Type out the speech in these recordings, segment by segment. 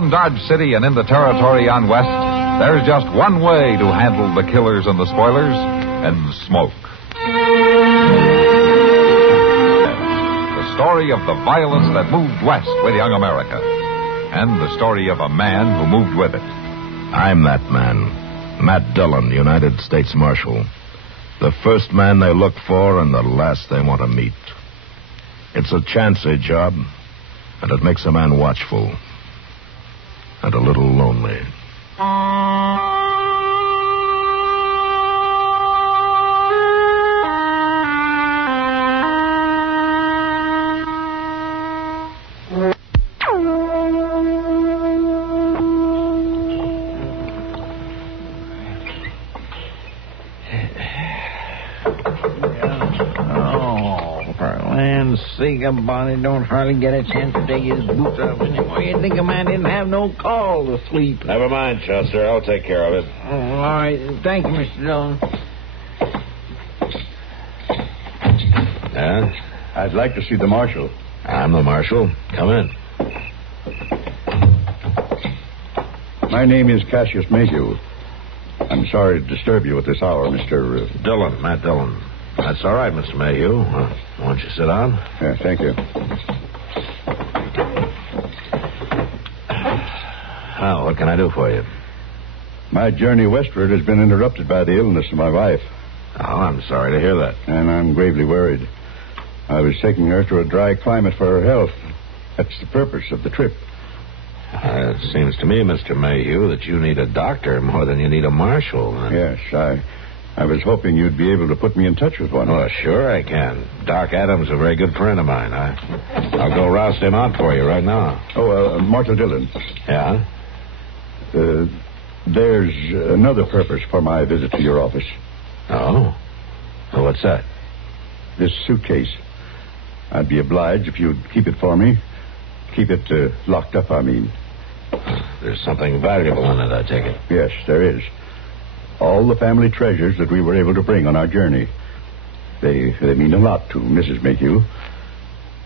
Around Dodge City and in the territory on west, there's just one way to handle the killers and the spoilers, and smoke. The story of the violence that moved west with young America, and the story of a man who moved with it. I'm that man, Matt Dillon, United States Marshal. The first man they look for and the last they want to meet. It's a chancy job, and it makes a man watchful and a little lonely. Bonnie don't hardly get a chance to take his boots off anymore. You'd think a man didn't have no call to sleep. Never mind, Chester. I'll take care of it. Oh, all right. Thank you, Mr. Dillon. Yeah? I'd like to see the marshal. I'm the marshal. Come in. My name is Cassius Mayhew. I'm sorry to disturb you at this hour, Mr. Dillon, Matt Dillon. That's all right, Mr. Mayhew. Won't you sit down? Yeah, thank you. Well, what can I do for you? My journey westward has been interrupted by the illness of my wife. Oh, I'm sorry to hear that. And I'm gravely worried. I was taking her to a dry climate for her health. That's the purpose of the trip. It seems to me, Mr. Mayhew, that you need a doctor more than you need a marshal. Yes, I was hoping you'd be able to put me in touch with one. Oh, sure I can. Doc Adams is a very good friend of mine. I'll go roust him out for you right now. Oh, Marshal Dillon. Yeah? There's another purpose for my visit to your office. Oh? Well, what's that? This suitcase. I'd be obliged if you'd keep it for me. Keep it locked up, I mean. There's something valuable in it, I take it. Yes, there is. All the family treasures that we were able to bring on our journey. They mean a lot to Mrs. Mayhew.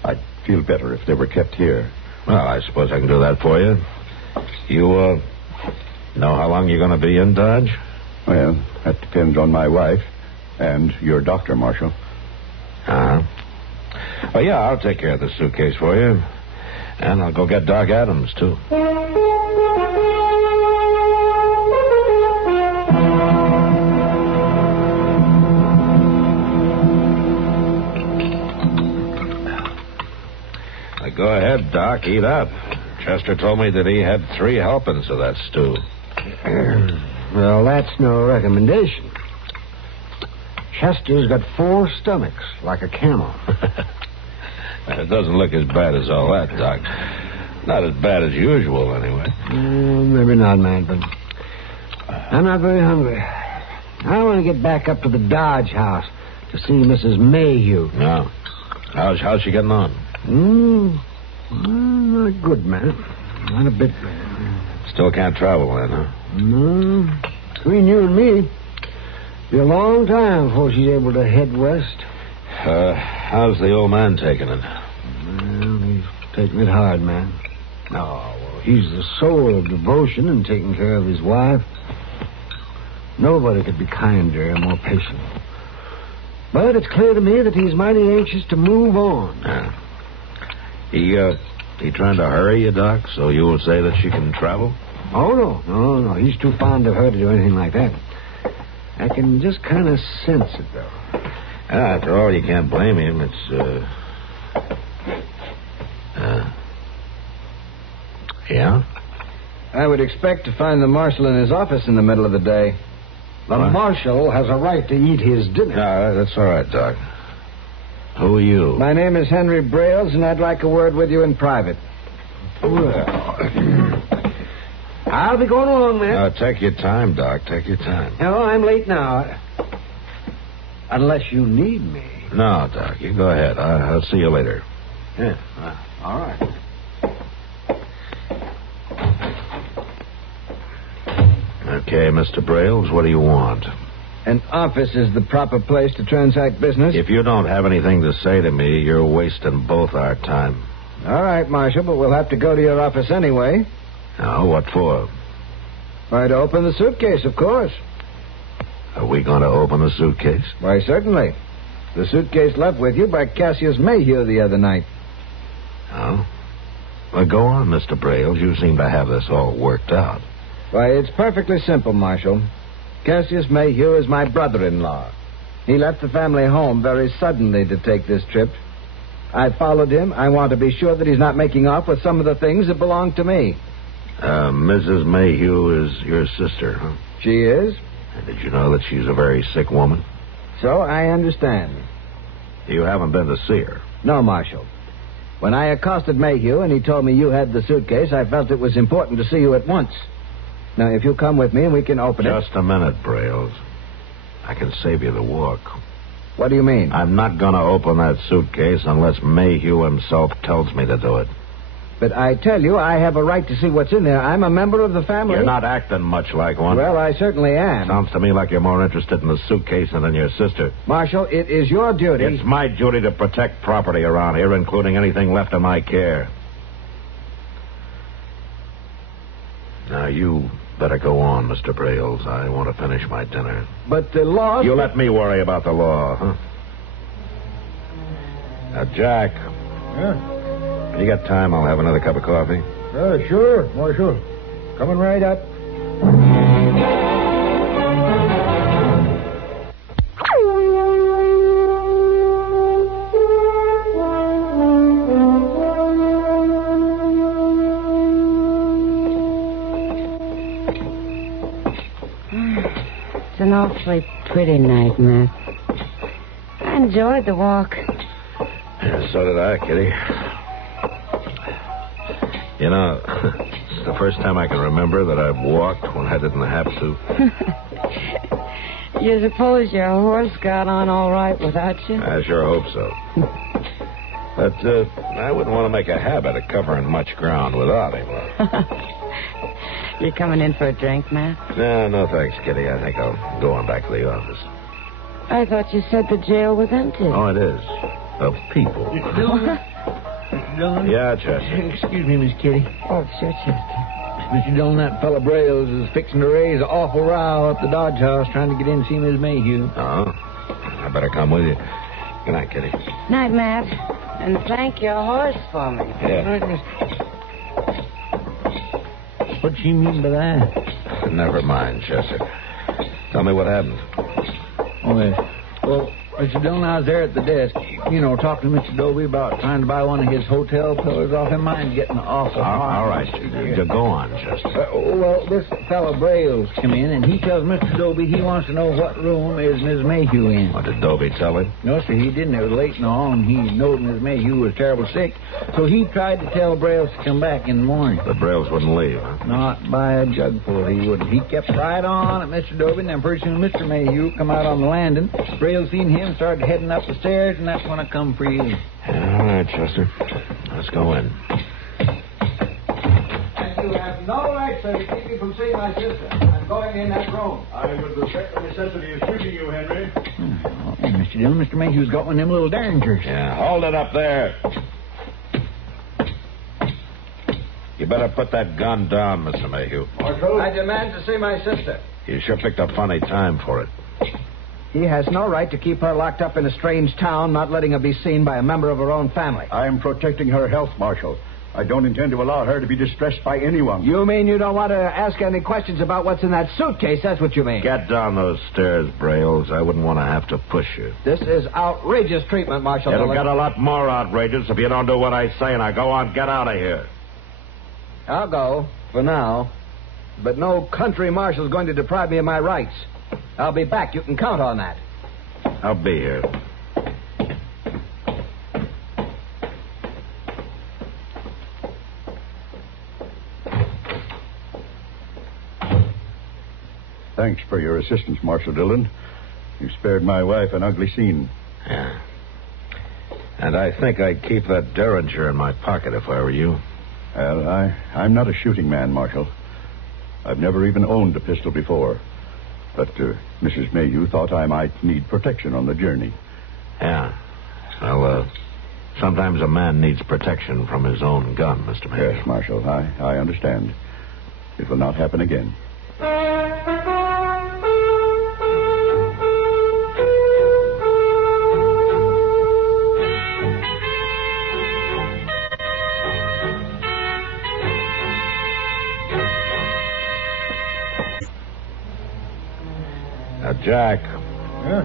I'd feel better if they were kept here. Well, I suppose I can do that for you. You, know how long you're going to be in Dodge? Well, that depends on my wife and your doctor, Marshal. Uh-huh. Well, yeah, I'll take care of the suitcase for you. And I'll go get Doc Adams, too. Go ahead, Doc. Eat up. Chester told me that he had 3 helpings of that stew. Well, that's no recommendation. Chester's got 4 stomachs, like a camel. It doesn't look as bad as all that, Doc. Not as bad as usual, anyway. Maybe not, man, but I'm not very hungry. I want to get back up to the Dodge house to see Mrs. Mayhew. No. How's she getting on? Not good, man. Not a bit, man. Still can't travel then, huh? No. Between you and me, be a long time before she's able to head west. How's the old man taking it? Well, he's taking it hard, man. Oh, well, he's the soul of devotion and taking care of his wife. Nobody could be kinder and more patient. But it's clear to me that he's mighty anxious to move on. Yeah. He trying to hurry you, Doc, so you will say that she can travel? Oh, no. He's too fond of her to do anything like that. I can just kind of sense it, though. After all, you can't blame him. It's, yeah? I would expect to find the marshal in his office in the middle of the day. The marshal has a right to eat his dinner. No, that's all right, Doc. Who are you? My name is Henry Brailes, and I'd like a word with you in private. Well, I'll be going along, man. Take your time, Doc. Take your time. No, I'm late now. Unless you need me. No, Doc. You go ahead. I'll see you later. Yeah. All right. Okay, Mr. Brailes, what do you want? An office is the proper place to transact business. If you don't have anything to say to me, you're wasting both our time. All right, Marshal, but we'll have to go to your office anyway. Oh, what for? Why, to open the suitcase, of course. Are we going to open the suitcase? Why, certainly. The suitcase left with you by Cassius Mayhew the other night. Oh? Well, go on, Mr. Brailes. You seem to have this all worked out. Why, it's perfectly simple, Marshal. Cassius Mayhew is my brother-in-law. He left the family home very suddenly to take this trip. I followed him. I want to be sure that he's not making off with some of the things that belong to me. Mrs. Mayhew is your sister, huh? She is? And did you know that she's a very sick woman? So I understand. You haven't been to see her? No, Marshal. When I accosted Mayhew and he told me you had the suitcase, I felt it was important to see you at once. Now, if you come with me, we can open it. Just a minute, Brailes. I can save you the walk. What do you mean? I'm not going to open that suitcase unless Mayhew himself tells me to do it. But I tell you, I have a right to see what's in there. I'm a member of the family. You're not acting much like one. Well, I certainly am. Sounds to me like you're more interested in the suitcase than in your sister. Marshal, it is your duty. It's my duty to protect property around here, including anything left in my care. Now, you better go on, Mr. Brailes. I want to finish my dinner. But the law... You let me worry about the law, huh? Now, Jack. Yeah? When you got time, I'll have another cup of coffee. Sure, Marshal. Coming right up. It's an awfully pretty night, Matt. I enjoyed the walk. Yeah, so did I, Kitty. You know, it's the first time I can remember that I've walked when I didn't have to. You suppose your horse got on all right without you? I sure hope so. But I wouldn't want to make a habit of covering much ground without him. You coming in for a drink, Matt? No, thanks, Kitty. I think I'll go on back to the office. I thought you said the jail was empty. Oh, it is. Of people. Dillon? Yeah, Chester. Excuse me, Miss Kitty. Oh, sure, Chester. Mr. Dillon, that fella Brailes is fixing to raise an awful row up the Dodge House trying to get in to see Miss Mayhew. Oh, I better come with you. Good night, Kitty. Night, Matt. And thank your horse for me. Yeah. Right, Miss... What'd she mean by that? Never mind, Chester. Tell me what happened. Oh, yes. Well, Mr. Dillon, I was there at the desk, talking to Mr. Dobie about trying to buy one of his hotel pillars off him. Mine's getting awful hard. All right. You go on, Chester. Well, this fellow Brailes come in, and he tells Mr. Dobie he wants to know what room is Miss Mayhew in. What did Dobie tell him? No, sir, he didn't. It was late and all, and he knowed Miss Mayhew was terrible sick. So he tried to tell Brailes to come back in the morning. The Brailes wouldn't leave, huh? Not by a jugful, he wouldn't. He kept right on at Mr. Dobie, and then pretty soon Mr. Mayhew come out on the landing. Brailes seen him, started heading up the stairs, and that's when I come for you. All right, Chester. Let's go in. And you have no right, sir, to keep me from seeing my sister. I'm going in that room. I would respect the necessity of shooting you, Henry. Oh, Mr. Dillon, Mr. Mayhew's got one of them little derringers. Yeah, hold it up there. You better put that gun down, Mr. Mayhew. Marshal? I demand to see my sister. You sure picked a funny time for it. He has no right to keep her locked up in a strange town, not letting her be seen by a member of her own family. I am protecting her health, Marshal. I don't intend to allow her to be distressed by anyone. You mean you don't want to ask any questions about what's in that suitcase? That's what you mean. Get down those stairs, Brailes. I wouldn't want to have to push you. This is outrageous treatment, Marshal. It'll Dillon. get a lot more outrageous if you don't do what I say. Now go on, get out of here. I'll go, for now. But no country marshal's going to deprive me of my rights. I'll be back. You can count on that. I'll be here. Thanks for your assistance, Marshal Dillon. You spared my wife an ugly scene. Yeah. And I think I'd keep that derringer in my pocket if I were you. Well, I'm not a shooting man, Marshal. I've never even owned a pistol before. But Mrs. Mayhew thought I might need protection on the journey. Yeah. Well, sometimes a man needs protection from his own gun, Mr. Mayhew. Yes, Marshal, I understand. It will not happen again. Jack, Yeah?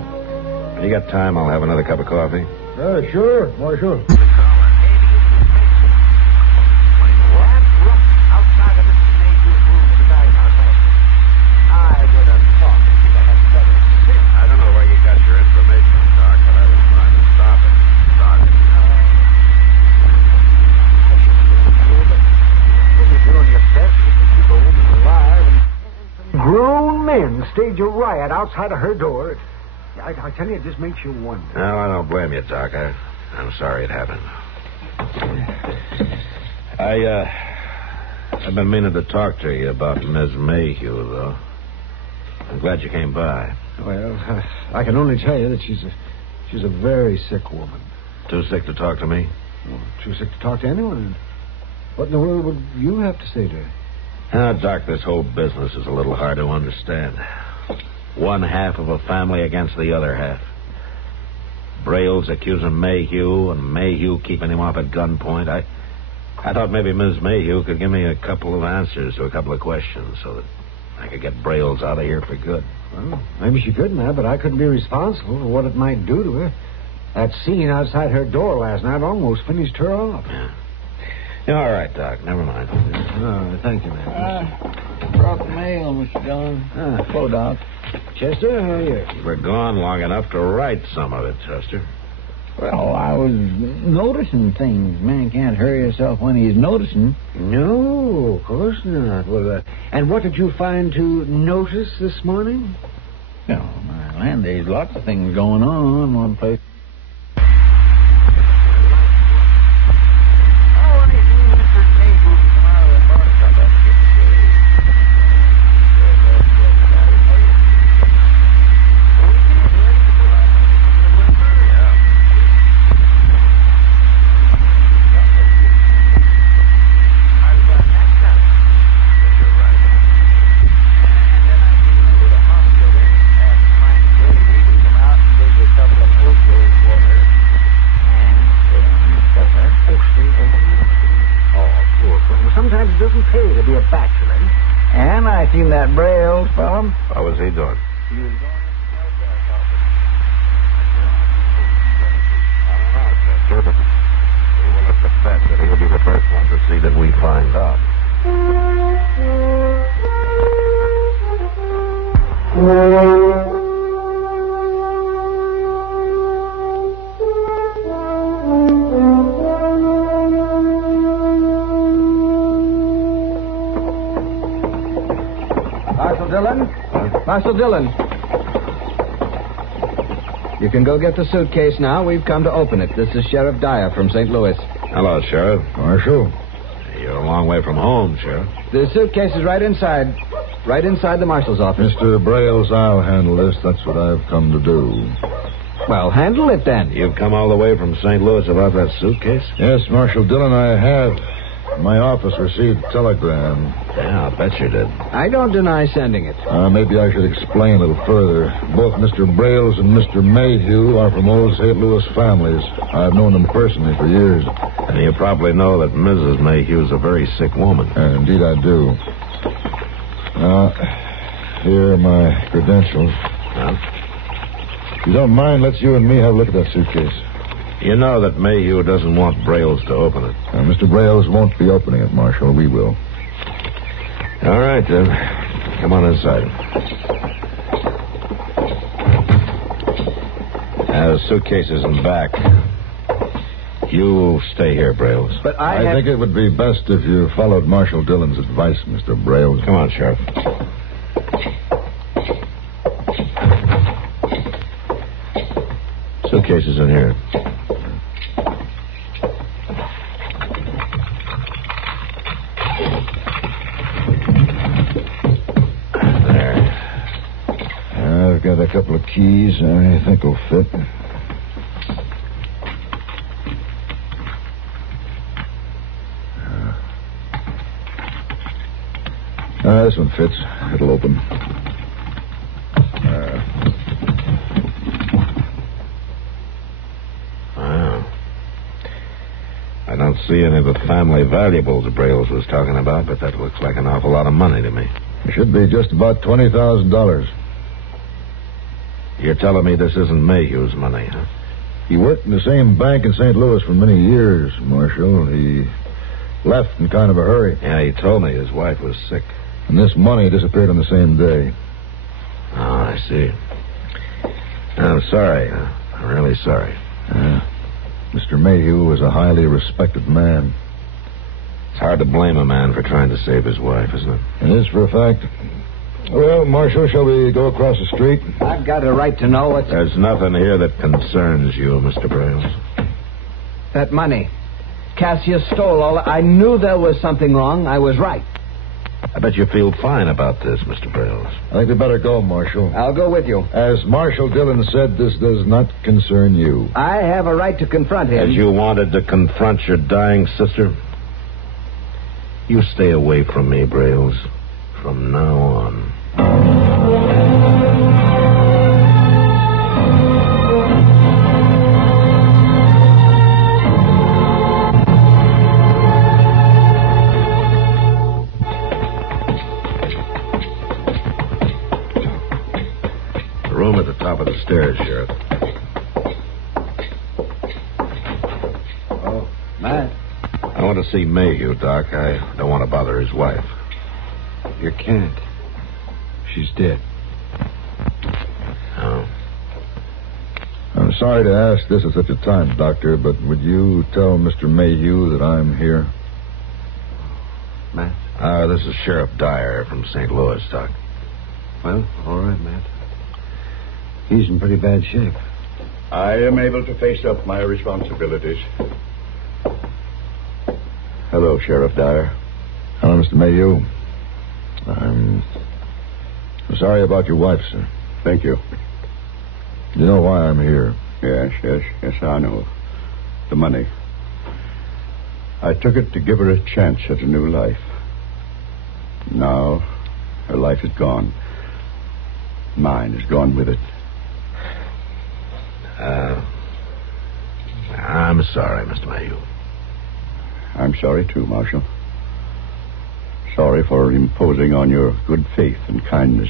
when you got time, I'll have another cup of coffee. Sure, Marshal. I don't know where you got your information, Doc, but I was trying to stop it. You're doing your best to keep a woman alive. And grown men stage a riot outside of her door. I tell you, it just makes you wonder. No, I don't blame you, Doc. I'm sorry it happened. I've been meaning to talk to you about Miss Mayhew, though. I'm glad you came by. Well, I can only tell you that she's a very sick woman. Too sick to talk to me? Well, too sick to talk to anyone. What in the world would you have to say to her? Doc, this whole business is a little hard to understand. One half of a family against the other half. Braille's accusing Mayhew, and Mayhew keeping him off at gunpoint. I thought maybe Miss Mayhew could give me a couple of answers to a couple of questions so that I could get Braille's out of here for good. Well, maybe she could, Matt, but I couldn't be responsible for what it might do to her. That scene outside her door last night almost finished her off. Yeah, all right, Doc. Never mind. Oh, thank you, Matt. Brought the mail, Mr. Dillon. Hello, Doc. Chester, how are you? We're gone long enough to write some of it, Chester. Well, I was noticing things. Man can't hurry himself when he's noticing. No, of course not. Well, and what did you find to notice this morning? No, my land, there's lots of things going on one place. Seen that Braille fellow? What was he doing? He was going We will have to bet that he'll be the first one to see that we find out. Marshal Dillon. You can go get the suitcase now. We've come to open it. This is Sheriff Dyer from St. Louis. Hello, Sheriff. Marshal. You're a long way from home, Sheriff. The suitcase is right inside the marshal's office. Mr. Braille's, I'll handle this. That's what I've come to do. Well, handle it then. You've come all the way from St. Louis about that suitcase? Yes, Marshal Dillon, I have. My office received a telegram. Yeah, I'll bet you did. I don't deny sending it. Maybe I should explain a little further. Both Mr. Braille's and Mr. Mayhew are from old St. Louis families. I've known them personally for years. And you probably know that Mrs. Mayhew's a very sick woman. Indeed I do. Here are my credentials. If you don't mind, let's you and me have a look at that suitcase. You know that Mayhew doesn't want Braille's to open it. Mr. Braille's won't be opening it, Marshal. We will. All right, then. Come on inside. The suitcase is in back. You stay here, Braille's. But I think it would be best if you followed Marshal Dillon's advice, Mr. Braille. Come on, Sheriff. Suitcase is in here. I've got a couple of keys I think will fit. This one fits. It'll open. Wow. I don't see any of the family valuables Brails was talking about, but that looks like an awful lot of money to me. It should be just about $20,000. You're telling me this isn't Mayhew's money, huh? He worked in the same bank in St. Louis for many years, Marshal. He left in kind of a hurry. Yeah, he told me his wife was sick. And this money disappeared on the same day. Oh, I see. I'm sorry. I'm really sorry. Mr. Mayhew was a highly respected man. It's hard to blame a man for trying to save his wife, isn't it? It is for a fact. Well, Marshal, shall we go across the street? I've got a right to know what's... There's nothing here that concerns you, Mr. Brails. That money. Cassius stole all... I knew there was something wrong. I was right. I bet you feel fine about this, Mr. Brails. I think we better go, Marshal. I'll go with you. As Marshal Dillon said, this does not concern you. I have a right to confront him. As you wanted to confront your dying sister? You stay away from me, Brails. From now on. The room at the top of the stairs, Sheriff. Oh, Matt. I want to see Mayhew, Doc. I don't want to bother his wife. You can't. She's dead. Oh. I'm sorry to ask this at such a time, Doctor, but would you tell Mr. Mayhew that I'm here? Matt? This is Sheriff Dyer from St. Louis, Doc. Well, all right, Matt. He's in pretty bad shape. I am able to face up my responsibilities. Hello, Sheriff Dyer. Hello, Mr. Mayhew. I'm sorry about your wife, sir. Thank you. You know why I'm here? Yes, I know. The money. I took it to give her a chance at a new life. Now, her life is gone. Mine is gone with it. I'm sorry, Mr. Mayhew. I'm sorry, too, Marshal. Sorry for imposing on your good faith and kindness.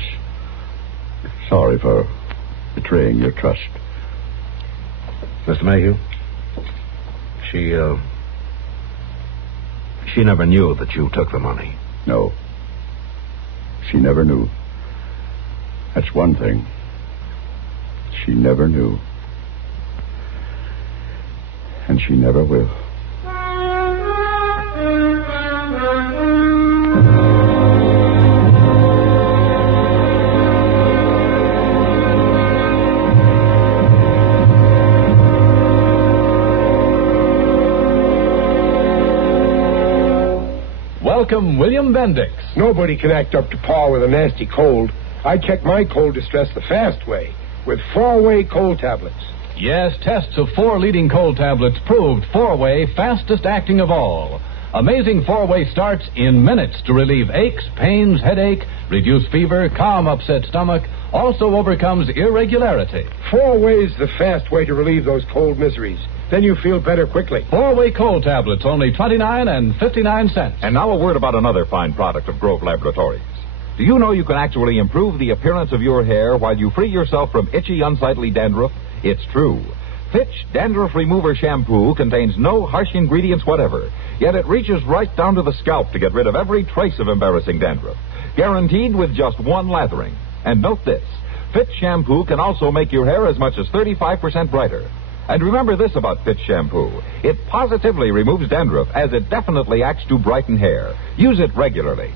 Sorry for betraying your trust. Mr. Mayhew, she never knew that you took the money. No. She never knew. That's one thing. She never knew. And she never will. Welcome, William Bendix. Nobody can act up to par with a nasty cold. I check my cold distress the fast way, with 4-way cold tablets. Yes, tests of 4 leading cold tablets proved 4-way fastest acting of all. Amazing 4-way starts in minutes to relieve aches, pains, headache, reduce fever, calm upset stomach, also overcomes irregularity. 4-way's the fast way to relieve those cold miseries. Then you feel better quickly. 4-way cold tablets, only 29 and 59 cents. And now a word about another fine product of Grove Laboratories. Do you know you can actually improve the appearance of your hair while you free yourself from itchy, unsightly dandruff? It's true. Fitch Dandruff Remover Shampoo contains no harsh ingredients whatever, yet it reaches right down to the scalp to get rid of every trace of embarrassing dandruff. Guaranteed with just one lathering. And note this, Fitch Shampoo can also make your hair as much as 35% brighter. And remember this about Fitch Shampoo. It positively removes dandruff, as it definitely acts to brighten hair. Use it regularly.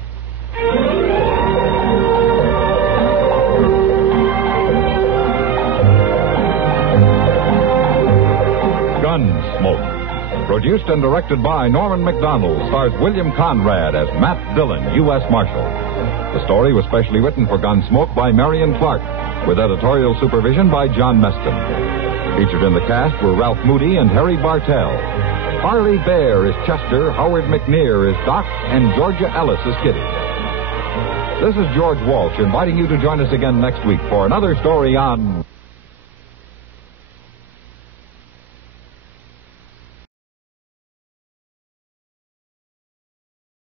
Gunsmoke. Produced and directed by Norman Macdonnell, stars William Conrad as Matt Dillon, U.S. Marshal. The story was specially written for Gunsmoke by Marion Clark, with editorial supervision by John Meston. Featured in the cast were Ralph Moody and Harry Bartell. Farley Bear is Chester, Howard McNear is Doc, and Georgia Ellis is Kitty. This is George Walsh inviting you to join us again next week for another story on